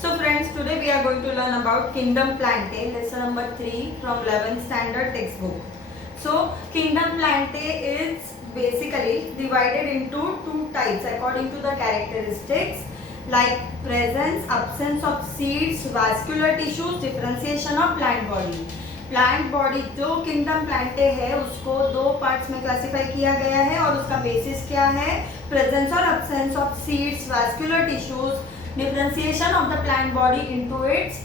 So friends, today we are going to learn about Kingdom Plantae, lesson number 3 from 11th standard textbook. So Kingdom Plantae is basically divided into two types according to the characteristics like presence, absence of seeds, vascular tissues, differentiation of plant body. Plant body जो kingdom Plantae है उसको दो parts में classify किया गया है और उसका बेसिस क्या है, प्रेजेंस और absence of seeds, vascular tissues, differentiation of the plant body into its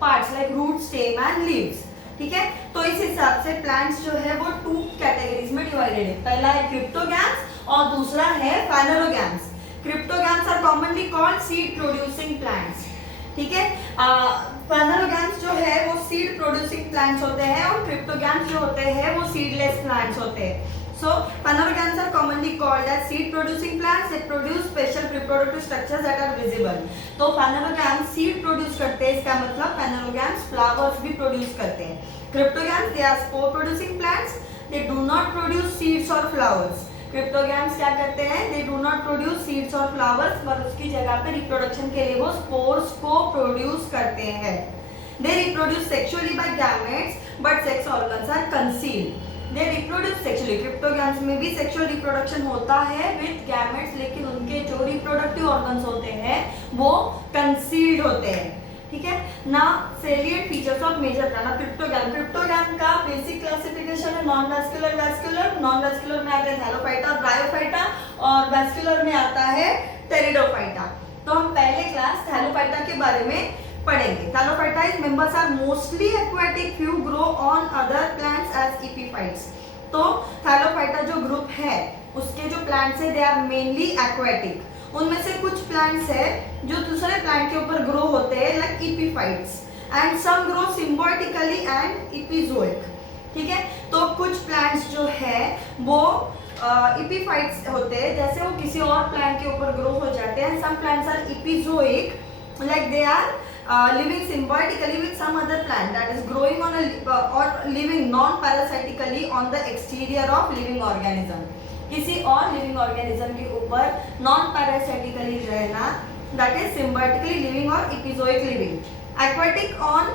parts like root, stem and leaves. ठीक है, तो इस हिसाब से प्लांट्स जो है वो टू कैटेगरीज में डिवाइडेड है. पहला है क्रिप्टोगैम्स और दूसरा है phanerogams. Cryptogams are commonly called seed producing plants. ठीक है, फाइनलोगैम्स जो है वो सीड प्रोड्यूसिंग प्लांट्स होते हैं और क्रिप्टोगैम्स जो होते हैं वो सीडलेस प्लांट्स होते हैं. So phanerogams are commonly called as seed producing plants. They produce special reproductive structures that are visible. तो phanerogams seed produce करते हैं, इसका मतलब phanerogams flowers भी produce करते हैं. Cryptogams they are spore producing plants. They do not produce seeds or flowers. Cryptogams क्या करते हैं? They do not produce seeds or flowers, पर उसकी जगह पे reproduction के लिए वो spores को produce करते हैं. They reproduce sexually by gametes, but sex organs are concealed. They reproduce sexually. Cryptogams में भी सेक्सुअल रिप्रोडक्शन होता है विद गैमेट्स, लेकिन उनके जो रिप्रोडक्टिव ऑर्गन्स होते हैं वो कंसील्ड होते हैं. ठीक है ना. Salient features of major plant. Cryptogam का बेसिक क्लासिफिकेशन है non vascular, vascular. Non vascular में आता है थैलोफाइटा और ब्रायोफाइटा और वैस्कुलर में आता है टेरिडोफाइटा. तो हम पहले क्लास थैलोफाइटा के बारे में पढ़ेंगे. Thallophyta members are mostly aquatic, few grow on other plants as epiphytes. तो थैलोफाइटा जो ग्रुप है उसके जो प्लांट्स है दे आर मेनली एक्वाटिक. उनमें से कुछ प्लांट्स है जो दूसरे प्लांट के ऊपर ग्रो होते हैं like epiphytes and some grow symbiotically and epizoic. ठीक है, तो कुछ प्लांट्स जो है वो एपिफाइट्स होते हैं, जैसे वो किसी और प्लांट के ऊपर ग्रो हो जाते हैं. Some plants are epizoic like they are living symbiotically with some other plant that is growing on a or living non-parasitically on the exterior of living organism. किसी और living organism के ऊपर non-parasitically रहना that is symbiotically living or epizoic living. Aquatic on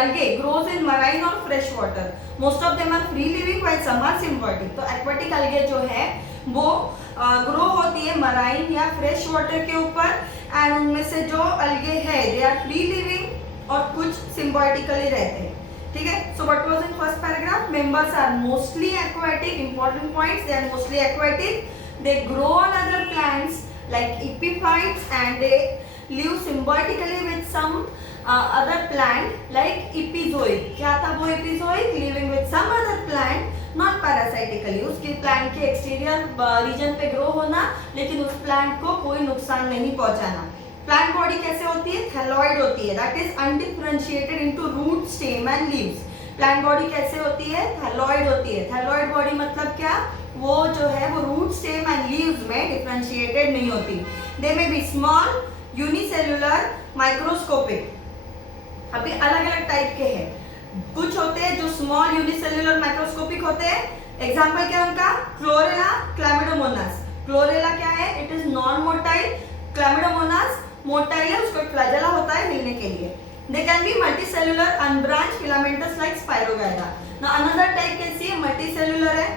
algae grows in marine or fresh water. Most of them are free living while some are symbiotic. तो aquatic algae जो है वो grow होती है marine या fresh water के ऊपर and उनमें से जो अलगे है दे आर फ्री लिविंग और कुछ सिम्बायोटिकली रहते हैं. ठीक है, so what was in first paragraph? Members are mostly aquatic. Important points, they are mostly aquatic. They grow on other plants like epiphytes and they live symbiotically with some other plant like epizoic. क्या था वो epizoic? Living with some other plant not parasitically. उसके plant के exterior reason पे grow होना लेकिन उस plant को कोई नुकसान नहीं पहुंचाना. प्लांट बॉडी कैसे होती है? थैलॉइड होती है, that is undifferentiated into root, stem and leaves. Plant body कैसे होती है? थैलॉइड होती है. थैलॉइड बॉडी मतलब क्या? वो जो है वो रूट, स्टेम एंड लीव्स में डिफरेंशिएटेड नहीं होती. They may be small, unicellular, microscopic. अभी अलग अलग टाइप के हैं. कुछ होते हैं जो स्मॉल, यूनिसेल्युलर, माइक्रोस्कोपिक होते हैं. एग्जांपल क्या उनका? क्लोरेला, क्लैमिडोमोनास. क्लोरेला क्या है? It is non motile. Chlamydomonas motile है, उसको फ्लैजेला होता है हिलने के लिए. They can be multicellular, unbranched, filamentous like spirogyra. Now another type कैसी है? मल्टीसेल्युलर है,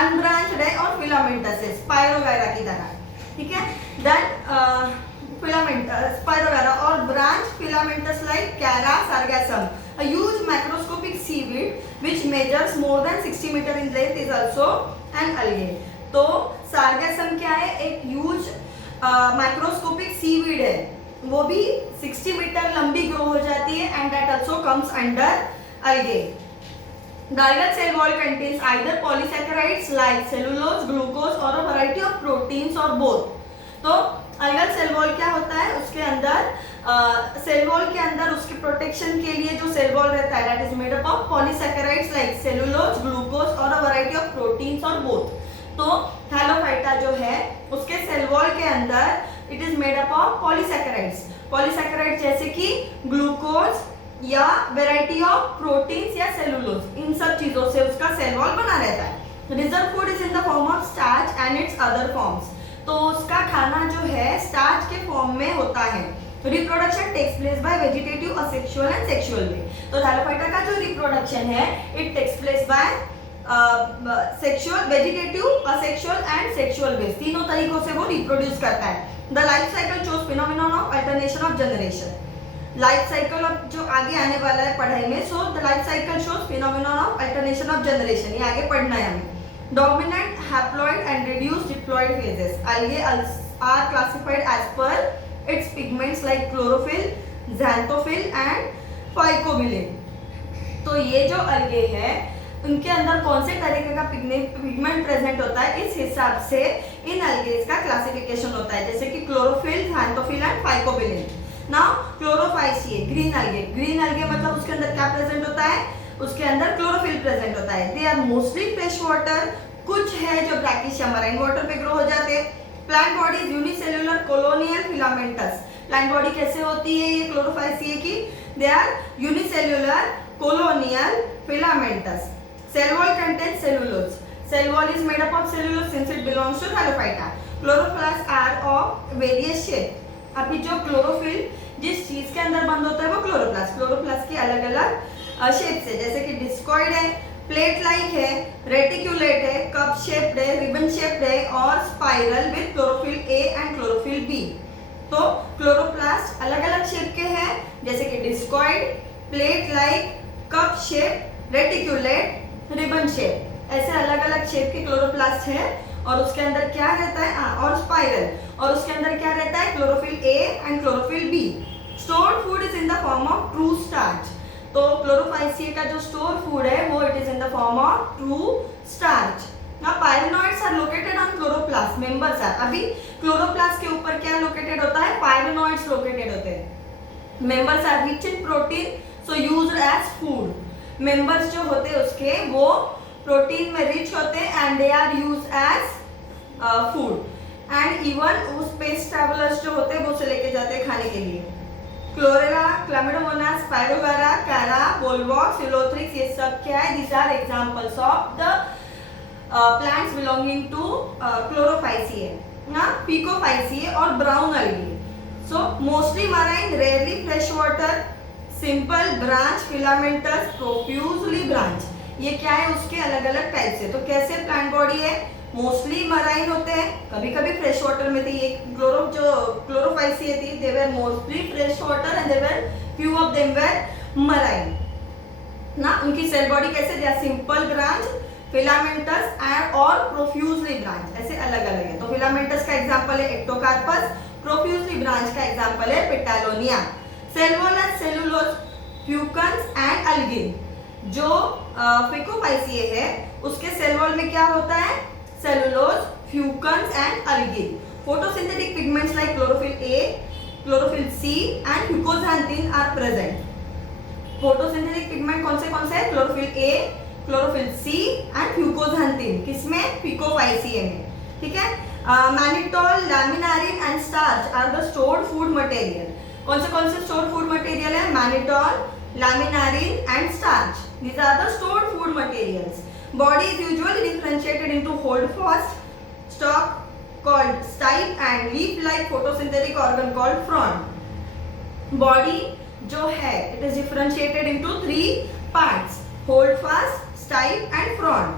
अनब्रांच्ड है और फिलामेंटस है स्पाइरोगायरा की तरह. ठीक है, दैट फिलामेंटस स्पाइरोगायरा और branch filamentous like Chara sargassum, a huge macroscopic seaweed which measures more than 60 meter in length is also an algae. तो sargassum क्या है? एक huge macroscopic seaweed है, वो भी 60 मीटर लंबी ग्रो हो जाती है and that also comes under algae. The algal cell wall contains either polysaccharides like cellulose, glucose or a variety of proteins or both. तो अलगल सेल वॉल क्या होता है? उसके अंदर सेल वॉल के अंदर उसके प्रोटेक्शन के लिए जो सेल वॉल रहता है that is made up of polysaccharides like cellulose, glucose और अ वैरायटी ऑफ प्रोटीन्स और बोथ. तो थैलोफाइटा जो है उसके सेल वॉल के अंदर it is made up of polysaccharides. Polysaccharide जैसे कि ग्लूकोज या वैरायटी ऑफ प्रोटीन्स या सेलुलोज, इन सब चीजों से उसका सेल वॉल बना रहता है. Reserve food is in the form of starch and it's other forms. तो उसका खाना जो है स्टार्च के फॉर्म फॉर्म में होता है। Reproduction takes place by vegetative, asexual and sexual way. तो थैलोफाइटा का जो रिप्रोडक्शन है it takes place by sexual, vegetative, asexual and sexual way, तीनों तरीकों से वो रिप्रोड्यूस करता है। The life cycle shows phenomenon of alternation of generation. Life cycle अब जो आगे आने वाला है पढ़ाई में, so the life cycle shows phenomenon of alternation of generation, ये आगे पढ़ना है हमें। Dominant, haploid and reduced diploid phases. algae are classified as per its pigments like chlorophyll, xanthophyll and phycobilin। तो ये जो algae है उनके अंदर कौन से तरीके का पिगमेंट प्रेजेंट होता है, इस हिसाब से इन algae का क्लासिफिकेशन होता है, जैसे कि chlorophyll, xanthophyll and phycobilin। Now chlorophyceae, green algae। Green algae मतलब उसके अंदर क्या प्रेजेंट होता है, उसके अंदर क्लोरोफिल प्रेजेंट होता है। They are mostly fresh water, कुछ है जो ब्रैकिश या मराइन वाटर पे ग्रो हो जाते हैं। Plant body is unicellular colonial filamentous. Plant body कैसे होती है ये क्लोरोफाइसिए की, they are unicellular colonial filamentous. Cell wall contains cellulose. Cell wall is made up of cellulose since it belongs to thallophyta. Chloroplast are of various shape. अभी जो chlorophyll जिस चीज के अंदर बंद होता है वो क्लोरोप्लास्ट, क्लोरोप्लास्ट की अलग अलग शेप से, जैसे कि डिस्कॉइड है, प्लेट लाइक है, रेटिक्यूलेट है, कप शेप्ड है, रिबन शेप्ड है और spiral with chlorophyll A and chlorophyll B. तो क्लोरोप्लास्ट अलग अलग शेप के हैं, जैसे कि discoid, plate like, cup shape, reticulate, ribbon shape, ऐसे अलग अलग शेप के क्लोरोप्लास्ट है। और उसके अंदर क्या रहता है, और स्पाइरल, और उसके अंदर क्या रहता है, chlorophyll A and chlorophyll B. Stored food is in the form of true starch. तो क्लोरोफाइसिए का जो स्टोर फूड है वो it is in the form of true starch. Now pyrenoids are located on chloroplast, members are, अभी chloroplast के ऊपर क्या located होता है, पायरेनॉइड्स लोकेटेड होते हैं। Members are rich in protein so used as food. Members जो होते हैं उसके वो प्रोटीन में रिच होते हैं and they are used as food. And even वो स्पेस ट्रैवलर्स जो होते हैं वो उसे लेके जाते हैं खाने के लिए। क्लोरेला, क्लामिडोमोनास, स्पाइरोगारा, कैरा, बोलवॉक्स, सिलोथ्रिक्स, ये सब क्या है, these are examples of the plants belonging to Chlorophyceae, ना Picophyceae और brown algae। So mostly marine, rarely freshwater, simple branch, filamentous, profusely branch। ये क्या है, उसके अलग अलग टाइप से। तो कैसे प्लांट बॉडी है, मोस्टली मराइन होते हैं, कभी कभी फ्रेश वाटर में थी। ये क्लोरोफाइसिए थी, they were mostly fresh water and they were few of them were marine ना। उनकी सेल बॉडी कैसे, they are simple branch, filamentous and और प्रोफ्यूजली ब्रांच, ऐसे अलग अलग है। तो फिलामेंटस का एग्जांपल है एक्टोकार्पस, प्रोफ्यूजली ब्रांच का एग्जांपल है petalonia. Cell wall and cellulose, fucans and algin. जो फिकोफाइसिए है उसके सेल वॉल में क्या होता है, cellulose, fucans and algae. Photosynthetic pigments like chlorophyll A, chlorophyll C and fucoxanthin are present. Photosynthetic pigment कौन से हैं, chlorophyll A, chlorophyll C and fucoxanthin, किसमें, Picophyceae में, ठीक है। Mannitol, laminarin and starch are the stored food material. कौन से stored food material है, mannitol, laminarin and starch. These are the stored food materials. Body is usually differentiated into holdfast stalk called stipe and leaf-like photosynthetic organ called frond. Body जो है it is differentiated into 3 parts: holdfast, stipe and frond,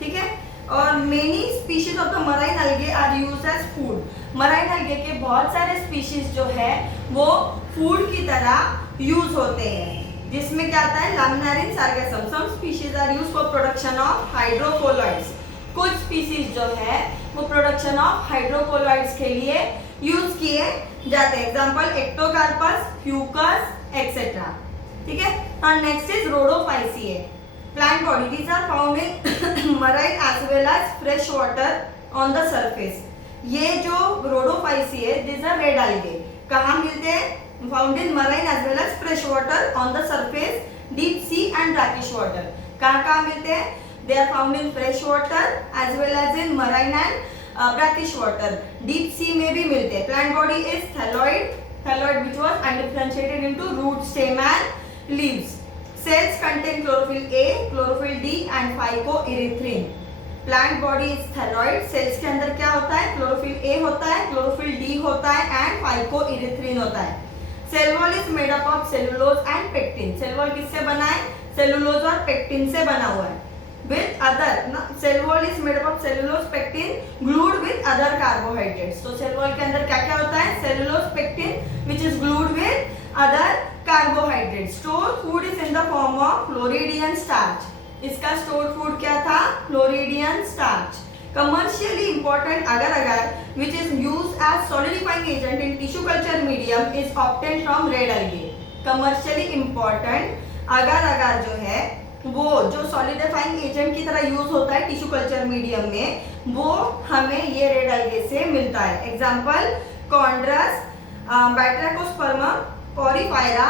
ठीक है। और many species of the marine algae are used as food. Marine algae के बहुत सारे species जो है वो food की तरह यूज होते हैं, जिसमें क्या आता है, laminarin, sargassum. Some species are used for production of hydrocolloids. कुछ स्पीशीज जो है वो प्रोडक्शन ऑफ हाइड्रोकोलॉइड्स के लिए यूज किए जाते हैं। एग्जांपल एक्टोकार्पस, फ्यूकस एक्सेट्रा, ठीक है। और next is rhodophyceae. Plant body, these are found in marine as well as fresh water on the surface. ये जो rhodophyceae, these are red algae, कहाँ मिलते हैं, found in marine as well as fresh water on the surface, deep sea and brackish water। कहाँ मिलते हैं, they are found in fresh water as well as in marine and brackish water। deep sea में भी मिलते हैं। plant body is thalloid which was undifferentiated into root, stem and leaves। cells contain chlorophyll A, chlorophyll D and phycoerythrin। Plant body is thalloid. Cells के अंदर क्या होता है, chlorophyll ए होता है, क्लोरोफिल डी होता है एंड फाइकोइरिथ्रिन होता है। Cell wall is made up of cellulose and pectin. Cell wall किससे बना है, सेलुलोज और पेक्टिन से बना हुआ है। with other cell wall is made up of cellulose pectin glued with other carbohydrates। तो cell wall के अंदर क्या क्या होता है, cellulose pectin which is glued with other carbohydrates। stored food is in the form of Floridian starch। इसका stored food क्या था, Floridian starch। commercially important agar agar which is used as solidifying agent in tissue culture medium is obtained from red algae। commercially important agar agar जो है वो जो solidifying agent की तरह use होता है टिश्यू कल्चर मीडियम में, वो हमें ये रेड algae से मिलता है। Example chondrus, batrachospermum, porphyra,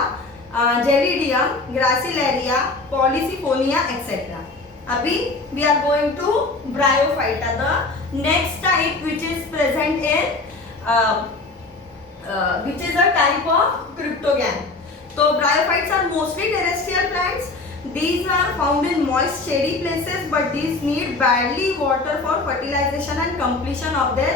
gelidium, gracilaria, polysiphonia etcetera. अभी we are going to bryophyta, the next type which is present in which is a type of cryptogam. तो bryophytes are mostly terrestrial plants. These are found in moist shady places but these need badly water for fertilization and completion of their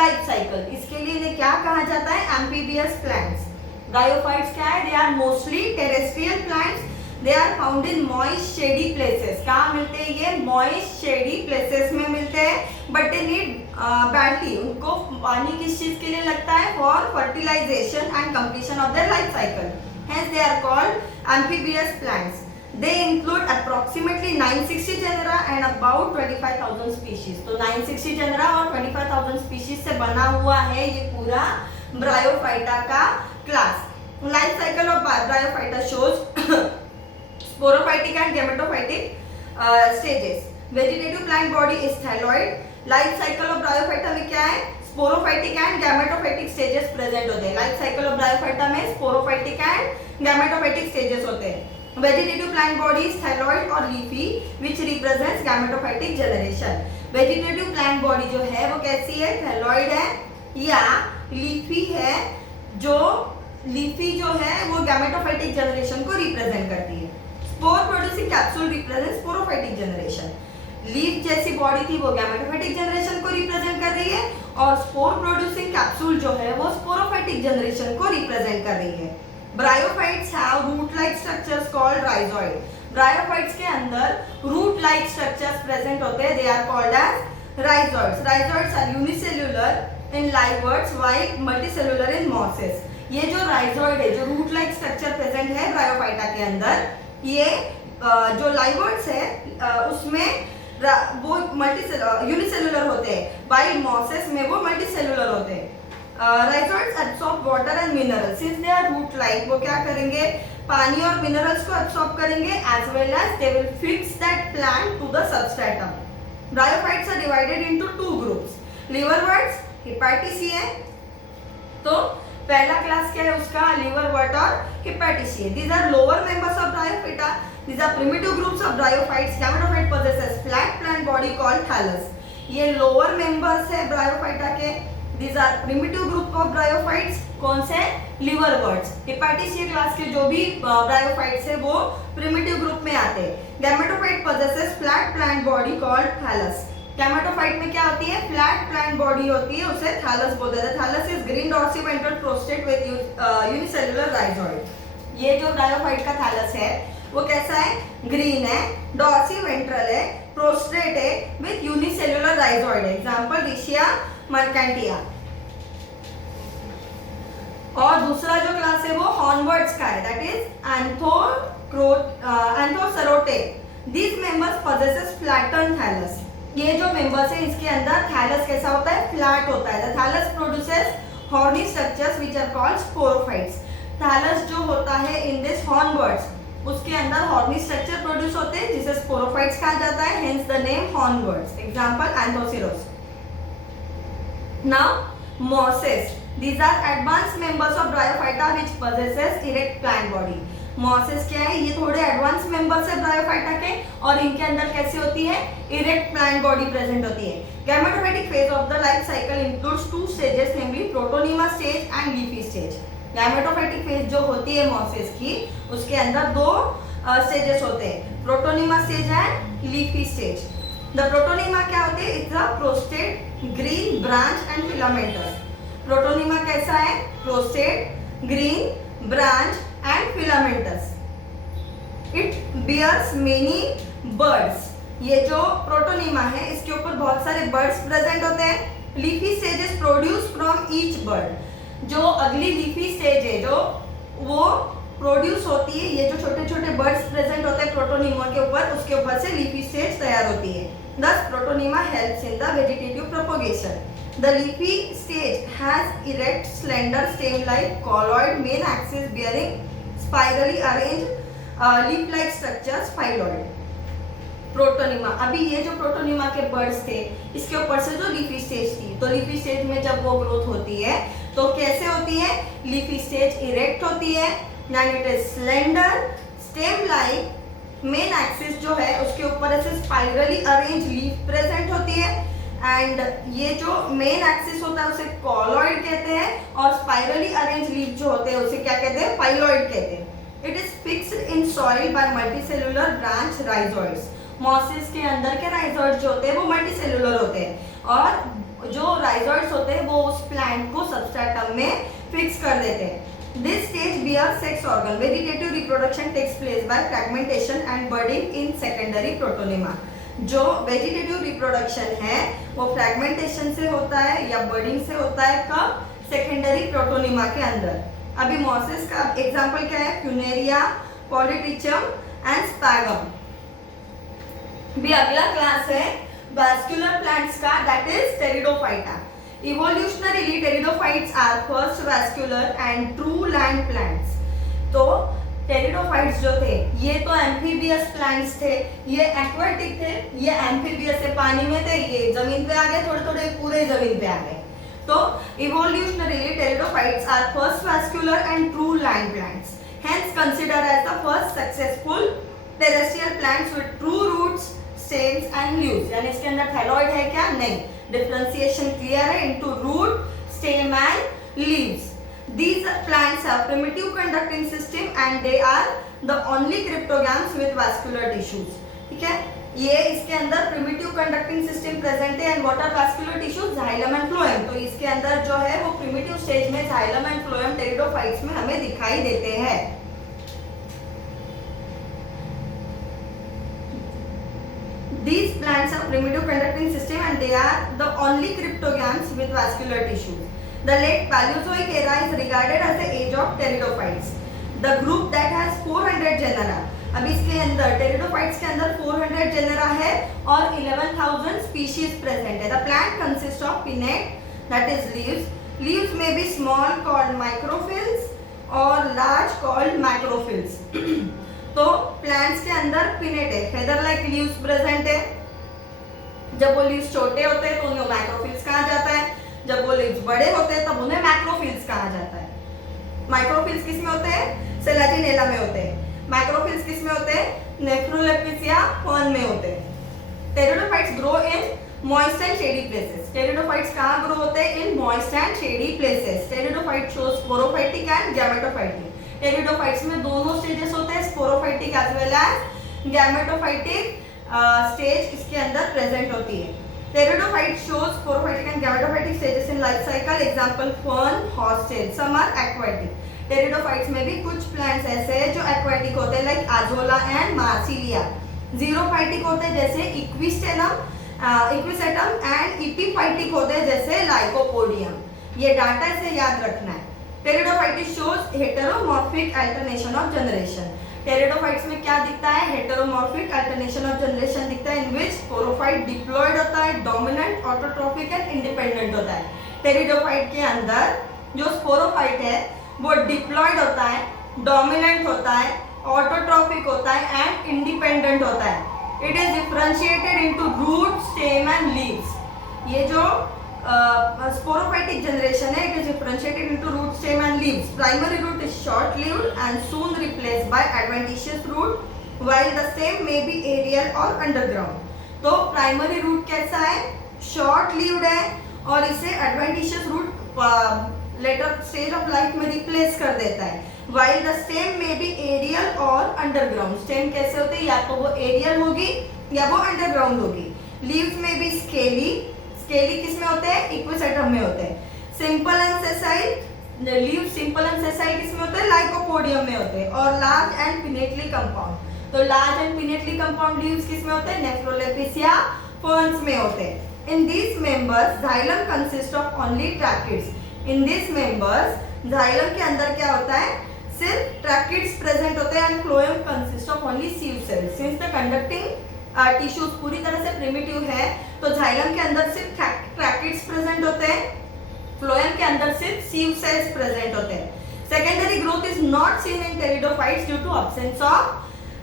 life cycle। इसके लिए इन्हें क्या कहा जाता है, amphibious plants। Bryophytes क्या है, they are mostly terrestrial plants। They are found in moist shady places। कहाँ मिलते हैं ये, moist shady places में मिलते हैं, but they need badly, उनको पानी किस चीज के लिए लगता है, for fertilization and completion of their life cycle। Hence they are called amphibious plants। They include approximately 960 genera and about 25,000 species। तो 960 genera और 25,000 species से बना हुआ है ये पूरा ब्रायोफाइटा का class. Life cycle of bryophyta shows sporophytic and gametophytic stages। Vegetative plant body is thalloid। Life cycle of bryophyta में क्या है, sporophytic and gametophytic stages present होते हैं। लाइफ साइकिल ऑफ ब्रायोफाइटा में स्पोरोफाइटिक एंड गैमेटोफाइटिक स्टेजेस होते हैं। Vegetative plant body is thalloid or leafy which represents gametophytic generation। Vegetative plant body जो है वो कैसी है, thalloid है या leafy है। जो leafy जो है वो gametophytic generation को represent करती है। Spore producing capsule represents sporophytic generation। Leaf जैसी बॉडी थी वो gametophytic generation को represent कर रही है और spore producing capsule जो है वो sporophytic generation को represent कर रही है। Bryophytes have root-like structures called rhizoid। Bryophytes के अंदर root-like structures present होते हैं, they are called as rhizoids। Rhizoids are unicellular in liverworts while multicellular in mosses। ये जो rhizoid है, जो root-like structure present है ब्रायोफाइटा के अंदर, ये जो liverworts है उसमें वो unicellular होते हैं, while mosses में वो multicellular होते हैं। Rhizoids absorb water and minerals since they are root like। वो क्या करेंगे, पानी और मिनरल्स को absorb करेंगे as well as they will fix that plant to the substratum। Bryophytes are divided into two groups, liverworts, Hepaticea। तो पहला class क्या है उसका, liverwort और Hepaticea। These are lower members of Bryophyta। These are primitive groups of Bryophytes। Gametophyte possesses flat plant body called thallus। ये lower members है Bryophyta के। These are primitive group of bryophytes। कौन से, liverworts। Hepaticea class के जो भी bryophytes है वो primitive group में आते हैं। Gametophyte possesses flat plant body called thallus। Gametophyte में क्या होती है, flat plant body होती है, उसे thallus बोलते हैं। Thallus is green dorsiventral prostate with unicellular rhizoid। ये जो bryophyte का thallus है वो कैसा है, green है, dorsiventral है, prostate है with unicellular rhizoid है। Example Riccia mercantia। और दूसरा जो क्लास है वो hornworts का है, that is Anthocerote। These members possesses flattened thallus। ये जो members है इसके अंदर thallus कैसा होता है, flat होता है। The thallus produces horny structures which are called sporophytes। thallus जो होता है in this hornworts उसके अंदर horny structure produce होते हैं जिसे sporophytes कहा जाता है, hence the name hornworts। Example Anthoceros। Now mosses। These are advanced members of Bryophyta which possesses erect plant body। mosses क्या है, ये थोड़े advanced members है Bryophyta के और इनके अंदर कैसे होती है, erect plant body present होती है। Gametophytic phase of the life cycle includes two stages namely protonema stage and leafy stage। Gametophytic phase जो होती है mosses की उसके अंदर दो stages होते हैं, protonema stage and leafy stage। The protonema क्या होते हैं? It's a prostate, green, branch and filamentous. Protonema कैसा है? Prostate, green, branch and filamentous. It bears many birds. ये जो प्रोटोनिमा है इसके ऊपर बहुत सारे बर्ड्स प्रेजेंट होते हैं। Leafy stages produce from each bird. जो अगली लीफी स्टेज है जो वो प्रोड्यूस होती है, ये जो छोटे छोटे बर्ड्स प्रेजेंट होते हैं प्रोटोनिमा के ऊपर, उसके ऊपर से लीफी स्टेज तैयार होती है। Thus protonema helps in the vegetative propagation. The leafy stage has erect, slender stem-like colloid main axis bearing spirally arranged leaf-like structures, phylloid. Protonema, अभी ये जो प्रोटोनिमा के बर्ड्स थे इसके ऊपर से जो लीफी स्टेज थी, तो लीफी स्टेज में जब वो ग्रोथ होती है तो कैसे होती है? लीफी स्टेज इरेक्ट होती है, यानी it is slender, stem like, main axis जो है उसके ऊपर ऐसे स्पाइरली अरेंज लीफ प्रेजेंट होती है। एंड ये जो मेन एक्सिस होता है उसे कॉलॉइड कहते हैं और स्पाइरली अरेंज लीफ जो होते हैं उसे क्या कहते हैं? फाइलॉइड कहते हैं। It is fixed in soil by multicellular branch rhizoids. Mosses के अंदर के राइजोइड्स जो होते हैं वो मल्टीसेलुलर होते हैं और जो राइजोइड्स होते हैं वो उस प्लांट को सबस्ट्रेटम में फिक्स कर देते हैं। This stage bears sex organ. Vegetative reproduction takes place by fragmentation and budding in secondary protonema. जो वेजिटेटिव रिप्रोडक्शन है वो फ्रैगमेंटेशन से होता है या बर्डिंग से होता है, कब? सेकेंडरी प्रोटोनिमा के अंदर। अभी मॉसिस का एग्जांपल क्या है? Funaria, polytrichum and sphagnum. भी अगला क्लास है वास्कुलर प्लांट्स का, that is pteridophyta. Evolutionarily, pteridophytes are first vascular and true land plants. तो टेरिडोफाइट्स जो थे ये तो एम्फीबियस प्लांट्स थे, ये एक्वाटिक थे, ये एम्फीबियस से पानी में थे, ये जमीन पे आ गए, थोड़े थोड़े पूरे जमीन पे आ गए। तो evolutionarily pteridophytes are first vascular and true land plants, hence considered as the first successful terrestrial plants with true roots, stems and leaves. यानी इसके अंदर थैलॉइड है क्या? नहीं। डिफरेंशिएशन क्लियर है into root, stem and leaves. These plants have primitive conducting system and they are the only cryptogams with vascular tissues. ठीक है, ये इसके अंदर primitive conducting system present है and what are vascular tissues? Xylem and phloem. तो इसके अंदर जो है वो primitive stage में xylem and phloem टेरिडोफाइट्स में हमें दिखाई देते हैं। These plants have primitive conducting system and they are the only cryptogams with vascular tissues. The late Paleozoic era is regarded as the age of pteridophytes. The group that has 400 genera. अब इसके अंदर pteridophytes के अंदर 400 genera है और 11,000 species present है। The plant consists of pinnate, that is leaves. Leaves may be small called microphyls or large called macrophyls. तो plants के अंदर पिनेट है, फेदर लाइक लीव्स प्रेजेंट है। जब वो लीव्स छोटे होते हैं तो उन्हें मैक्रोफिल्स कहा जाता है, जब वो लीव्स बड़े होते हैं तब उन्हें मैक्रोफिल्स कहा जाता है। माइक्रोफिल्स किस में होते हैं? सेलाटिनेला में होते हैं। मैक्रोफिल्स किस में होते हैं? नेफ्रोलेपिस या फर्न में होते हैं। Pteridophytes grow in moist and shady places. Pteridophytes कहाँ ग्रो होते हैं? In moist and shady places. Pteridophyte shows sporophytic and gametophytic. Pteridophytes में दोनों स्टेजेस होते हैं, sporophytic as well as gametophytic stage इसके अंदर प्रेजेंट होती है। Pteridophyte shows sporophytic and gametophytic stages in life cycle, example fern, horsetail, some are aquatic. Pteridophytes में भी कुछ प्लांट्स ऐसे हैं जो एक्वाटिक होते हैं like azolla and Marsilea. Xerophytic होते हैं जैसे इक्विसेटम एंड इपीफाइटिक होते हैं जैसे लाइकोपोडियम। ये डाटा से याद रखना है। Pteridophytes shows heteromorphic alternation of generation. Pteridophytes में क्या दिखता है? हेटेरोमॉर्फिक अल्टरनेशन ऑफ जनरेशन दिखता है, इन विच स्पोरोफाइट डिप्लॉयड होता है, डोमिनेंट, ऑटोट्रॉफिक एंड इंडिपेंडेंट होता है। टेरिडोफाइट के अंदर जो स्पोरोफाइट है वो डिप्लॉयड होता है, डोमिनेंट होता है, ऑटोट्रॉफिक होता है एंड इंडिपेंडेंट होता है। It is differentiated into root, stem and leaves. ये जो sporophytic generation है, it is differentiated into root, stem and leaves. Primary root is short-lived and soon replaced by adventitious root, while the stem may be aerial or underground. तो primary root कैसा है? Short-lived है और इसे adventitious root later stage of life में replace कर देता है, while the stem may be aerial or underground. Stem कैसे होती है? या तो वो aerial होगी या वो underground होगी। लीव्स में भी स्केली, स्केली किस में होते हैं? इक्विसेटम में होते हैं। Simple and sessile, leave simple and sessile किस में होते हैं? लाइकोपोडियम में होते हैं। और लार्ज एंड पिनेटली कंपाउंड, तो large and pinnately compound leaves किस में होते हैं? नेफ्रोलेपिस या फर्न्स में होते हैं। In this members xylem consist of only tracheids. In this members xylem के अंदर क्या होता है? सिर्फ ट्रैकिड्स प्रेजेंट होते हैं and phloem consist of only sieve cells. Since the conducting tissues पूरी तरह से प्रिमिटिव है, तो जाइलम के अंदर सिर्फ ट्रैकिड्स प्रेजेंट होते हैं, फ्लोएम के अंदर सिर्फ सीव सेल्स प्रेजेंट होते हैं। Secondary growth is not seen in pteridophytes due to absence of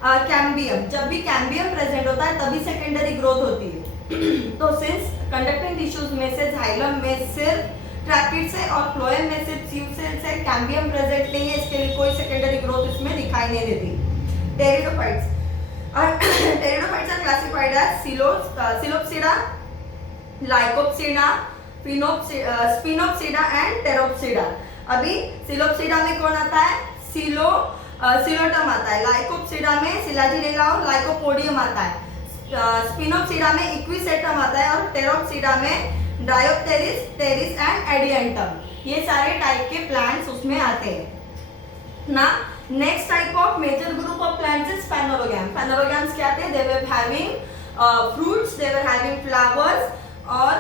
cambium. जब भी कैम्बियम प्रेजेंट होता है तभी सेकेंडरी ग्रोथ होती है। तो सिंस कंडक्टिंग टिश्यूज में से जाइलम में सिर्फ ट्रैकिड्स है और फ्लोएम में सिर्फ सीव सेल्स है, कैम्बियम प्रेजेंट नहीं है, इसके लिए कोई सेकेंडरी ग्रोथ इसमें दिखाई नहीं देती। Pteridophytes are classified as psilopsida, lycopsida, sphenopsida and pteropsida. अभी सिलोप्सिडा में कौन आता है? सिलोटम आता है। लाइकोप्सिडा में सिलाजिनेला और लाइकोपोडियम आता है। स्पिनोप्सिडा में इक्विसेटम आता है और टेरोप्सिडा में डायोप्टेरिस, टेरिस एंड एडियंटम। ये सारे टाइप के प्लांट्स उसमें आते हैं ना। Next type of major group of plants is phanerogam. Phanerogams क्या थे? They were having fruits, they were having flowers, और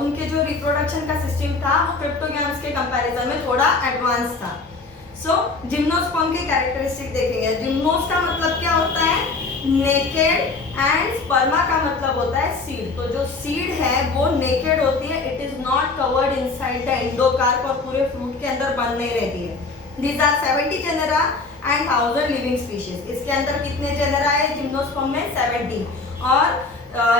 उनके जो रिप्रोडक्शन का सिस्टम था वो क्रिप्टोगैम्स के कंपैरिजन में थोड़ा एडवांस था। सो जिम्नोस्पर्म के कैरेक्टरिस्टिक देखेंगे। जिम्नोस का मतलब क्या होता है? नेकेड, एंड स्पर्मा का मतलब होता है सीड। तो जो सीड है वो नेकेड होती है, it is not covered inside the endocarp और पूरे फ्रूट के अंदर बंद नहीं रहती है। These are 70 genera and 1000 living species. इसके अंदर कितने जेनेरा है जिम्नोस्पर्म में? 70, और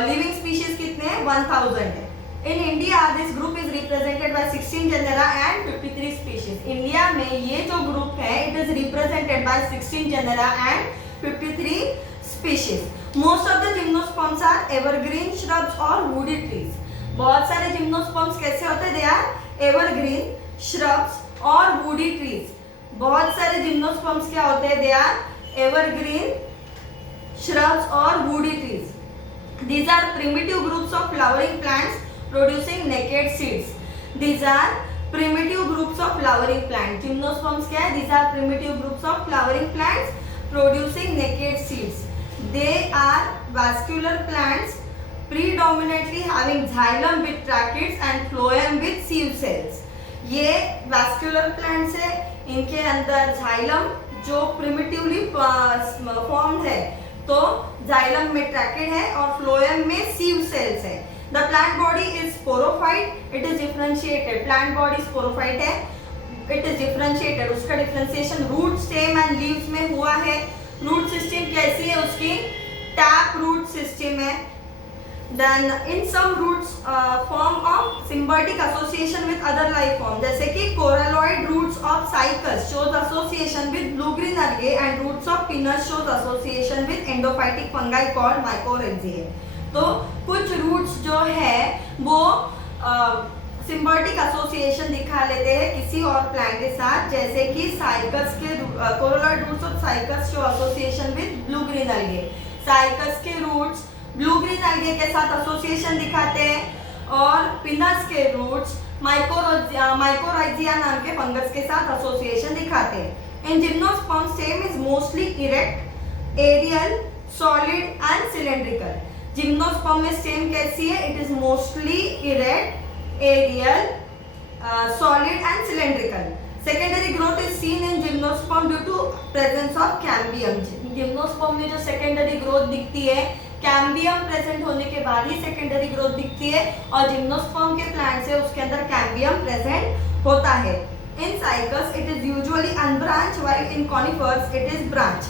लिविंग स्पीशीज कितने हैं? 1000 है। In India, this group is represented by 16 genera and 53 species. India में ये जो ग्रुप है, it is represented by 16 genera and 53 species. Most of the gymnosperms are evergreen shrubs or woody trees. बहुत सारे gymnosperms कैसे होते हैं? They are evergreen shrubs or woody trees. बहुत सारे gymnosperms क्या होते हैं? They are evergreen shrubs or woody trees. These are primitive groups of flowering plants producing naked seeds. These are primitive groups of flowering plants. Gymnosperms क्या है? These are primitive groups of flowering plants producing naked seeds. They are vascular plants predominantly having xylem with tracheids and phloem with sieve cells. ये vascular plants है, इनके अंदर xylem जो primitively formed है, तो xylem में trachid है और phloem में sieve cells है। The plant body is sporophyte. It is differentiated. Plant body sporophyte है. It is differentiated. उसका differentiation root, stem and leaves में हुआ है. Root system कैसी है उसकी? Tap root system है. Then in some roots form of symbiotic association with other life form. जैसे कि coralloid roots of cycas shows association with blue-green algae and roots of pinus shows association with endophytic fungi called mycorrhizae. तो कुछ roots जो है वो symbiotic association दिखा लेते हैं किसी और प्लांट के साथ, जैसे कि साइकस के coralloid roots of cycas show association with blue green algae। साइकस के रूट्स ब्लू ग्रीन algae के साथ एसोसिएशन दिखाते हैं, और पिनस के रूट्स माइकोराइजिया नाम के फंगस के साथ एसोसिएशन दिखाते हैं। In gymnosperm stem is mostly erect, aerial, solid and cylindrical. Gymnosperm में स्टेम कैसी है? It is mostly erect, aerial, solid and cylindrical. Secondary growth is seen in gymnosperm due to presence of cambium. Gymnosperm में जो secondary growth दिखती है, cambium present होने के बाद ही सेकेंडरी ग्रोथ दिखती है, और जिम्नोस्पर्म के प्लांट्स है उसके अंदर कैम्बियम प्रेजेंट होता है। इन cycas it is usually unbranch, while in conifers it is branch.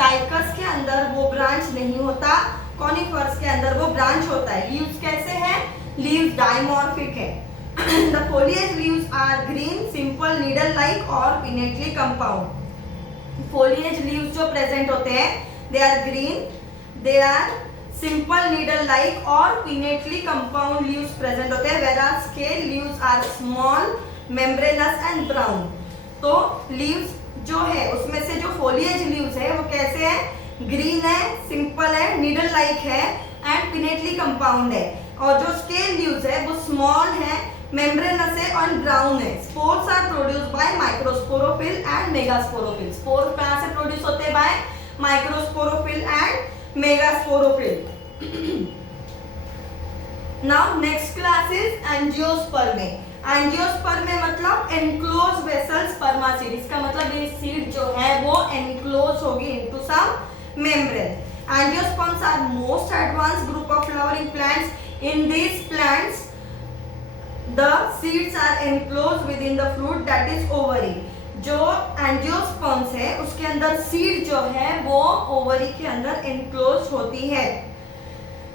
Cycas के अंदर वो ब्रांच नहीं होता, कॉनिफर्स के अंदर वो ब्रांच होता है। लीव्स कैसे हैं? लीव्स डाइमॉर्फिक है। The foliage leaves are green, simple, needle-like और pinnately compound. Foliage leaves जो present होते हैं, they are green, they are simple, needle-like और pinnately compound leaves present होते हैं, whereas scale leaves are small, membranous and brown. तो leaves जो है उसमें से जो foliage leaves है वो कैसे है? ग्रीन है, सिंपल है, नीडल लाइक है एंड पिनेटली कंपाउंड है, और जो स्केल लीव्स है वो स्मॉल है, मेम्ब्रेनस है और ब्राउन है। Spores are produced by microsporophyll and megasporophyll. Spores कहाँ से प्रोड्यूस होते हैं? By microsporophyll and megasporophyll. Now next class is angiospermae. Angiospermae मतलब एनक्लोज वेसल स्पर्मासीड। इसका मतलब ये सीड जो है वो एनक्लोज होगी into some membrane. Angiosperms are most advanced group of flowering plants. In these plants the seeds are enclosed within the fruit that is ovary। जो angiosperms है उसके अंदर सीड जो है वो ओवरी के अंदर एनक्लोज होती है।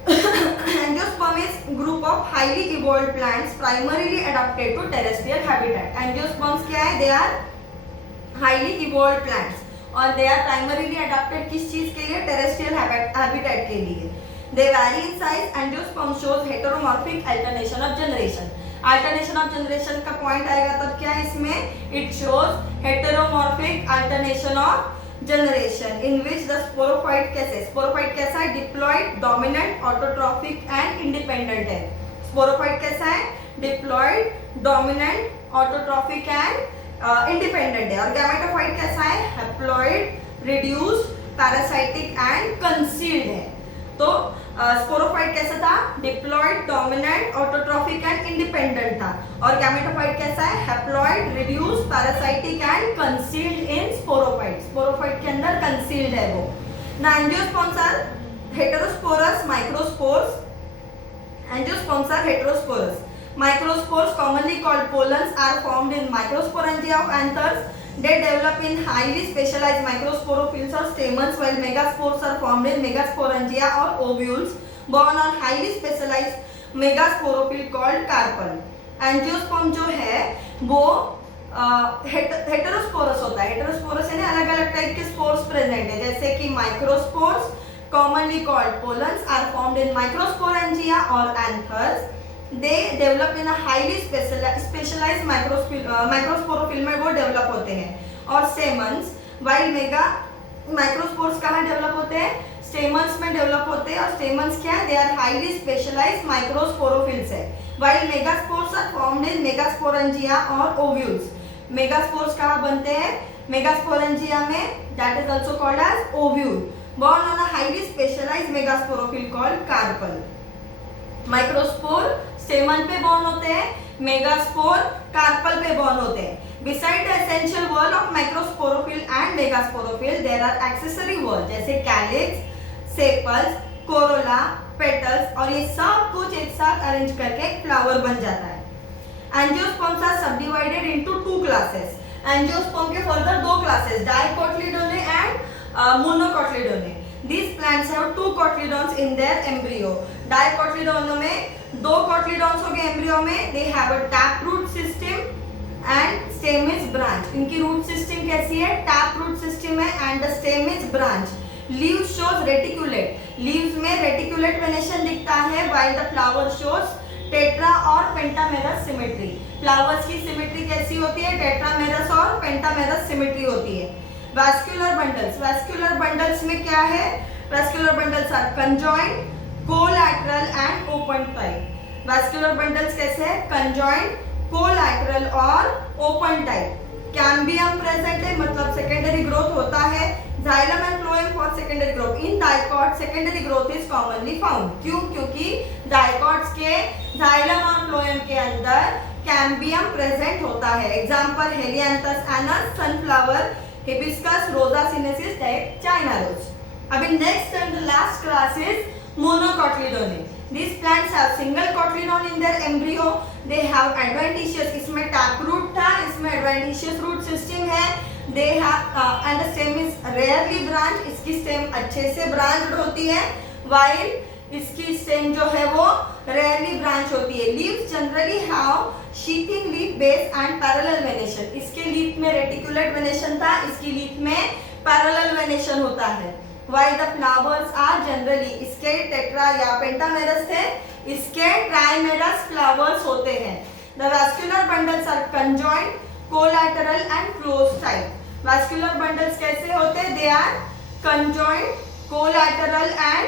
Angiosperm is group of highly evolved plants primarily adapted to terrestrial habitat। Angiosperms क्या है? They are highly evolved plants और they are primarily adapted किस चीज के लिए? terrestrial habitat के लिए। They vary in size। Angiosperm shows heteromorphic alternation of generation। alternation of generation का पॉइंट आएगा तब क्या है इसमें? It shows heteromorphic alternation of generation in which the sporophyte कैसे? sporophyte कैसा है? diploid, dominant, autotrophic and independent है। sporophyte कैसा है? diploid, dominant, autotrophic and independent है। और gametophyte कैसा है? haploid, reduced, parasitic and concealed है। तो स्पोरोफाइट कैसा था? Diploid, dominant, autotrophic and independent था। और गैमेटोफाइट कैसा है? Haploid, reduced, parasitic and concealed in sporophyte. Sporophyte के अंदर कंसील्ड है वो। ना angiosperms are heterosporous microspores. Angiosperms are heterosporous. Microspores commonly called pollens are formed in microsporangia of anthers। They develop in highly specialized microsporophylls or stamens, while megaspores are formed in megasporangia or ovules borne on highly specialized megasporophyll called carpel। Angiosperm जो है वो heterosporous होता है। Heterosporous यानी अलग अलग type के spores present है, जैसे कि microspores commonly called pollens are formed in microsporangia or anthers। They develop in a highly specialized microsporophyll में वो डेवलप होते हैं। और stamens, while माइक्रोस्पोर्स कहाँ डेवलप होते हैं? स्टेमन्स में डेवलप होते हैं। और स्टेमन्स क्या है? They are highly specialized microsporophylls है। While megaspores are formed in megasporangia or ovules। megaspores कहाँ बनते हैं? megasporangia में, that is also called as ovule, born on a highly specialized megasporophyll called carpel। Microspore स्टेमन पे born होते हैं, megaspore carpel पे born होते हैं। Beside the essential wall of microsporophyll and megasporophyll there are accessory wall, जैसे calyx, sepals, corolla, petals, और ये सब कुछ एक साथ अरेंज करके एक फ्लावर बन जाता है। Angiosperms are subdivided into two classes. Angiosperm के फर्दर दो classes, dicotyledonae and monocotyledonae. These plants have two cotyledons in their embryo। डाइकोटिलीडोनों में दो cotyledons हो गए embryo में। They have a taproot system and stem is branch। इनकी root system कैसी है? taproot system है and the stem is branch। Leaves shows reticulate। leaves में reticulate venation दिखता है, while the flower shows tetra और पेंटामेरस सिमेट्री। फ्लावर्स की symmetry कैसी होती है? टेट्रामेरस और पेंटामेरस सिमेट्री होती है। वैस्कुलर बंडल्स, वैस्कुलर बंडल्स में क्या है? Vascular bundles are conjoint, collateral and open type. Vascular bundles कैसे है? कंजॉइंट, कोलैटरल और ओपन टाइप। कैम्बियम प्रेजेंट है, मतलब सेकेंडरी ग्रोथ होता है। Xylem and phloem for secondary growth. In dicot secondary growth is commonly found. क्यों? क्योंकि dicots के जाइलम और फ्लोएम के अंदर कैम्बियम प्रेजेंट होता है। Example helianthus annuus, sunflower, hibiscus, rosa sinensis type, China rose. अभी next and the last class is monocotyledonae. These plants have single cotyledon in their embryo। They have adventitious, इसमें taproot था, इसमें adventitious root system है। They have and the stem is rarely branched। इसकी stem अच्छे से branched होती है, while इसकी stem जो है वो rarely branch होती है। Leaves generally have sheathing leaf base and parallel venation। इसके leaf में reticulate venation था, इसकी leaf में parallel venation होता है। While the flowers are generally, इसके टेट्रा या पेंटामेरस थे, इसके ट्राइमेरस फ्लावर्स होते हैं। The vascular bundles are conjoined, collateral and closed type। vascular bundles कैसे होते हैं? They are conjoined, collateral and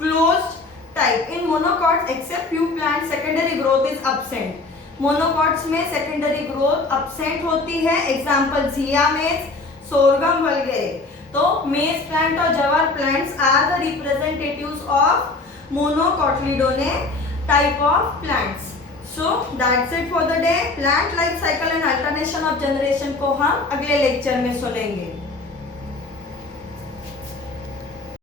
closed type. In monocots, except few plants, secondary growth is absent. Monocots में secondary growth absent होती है. Example Zea mays, Sorghum vulgare. तो maize plant और jawar plants are the representatives of monocotyledone type of plants. So that's it for the day. Plant life cycle and alternation of generation को हम अगले lecture में सुनेंगे.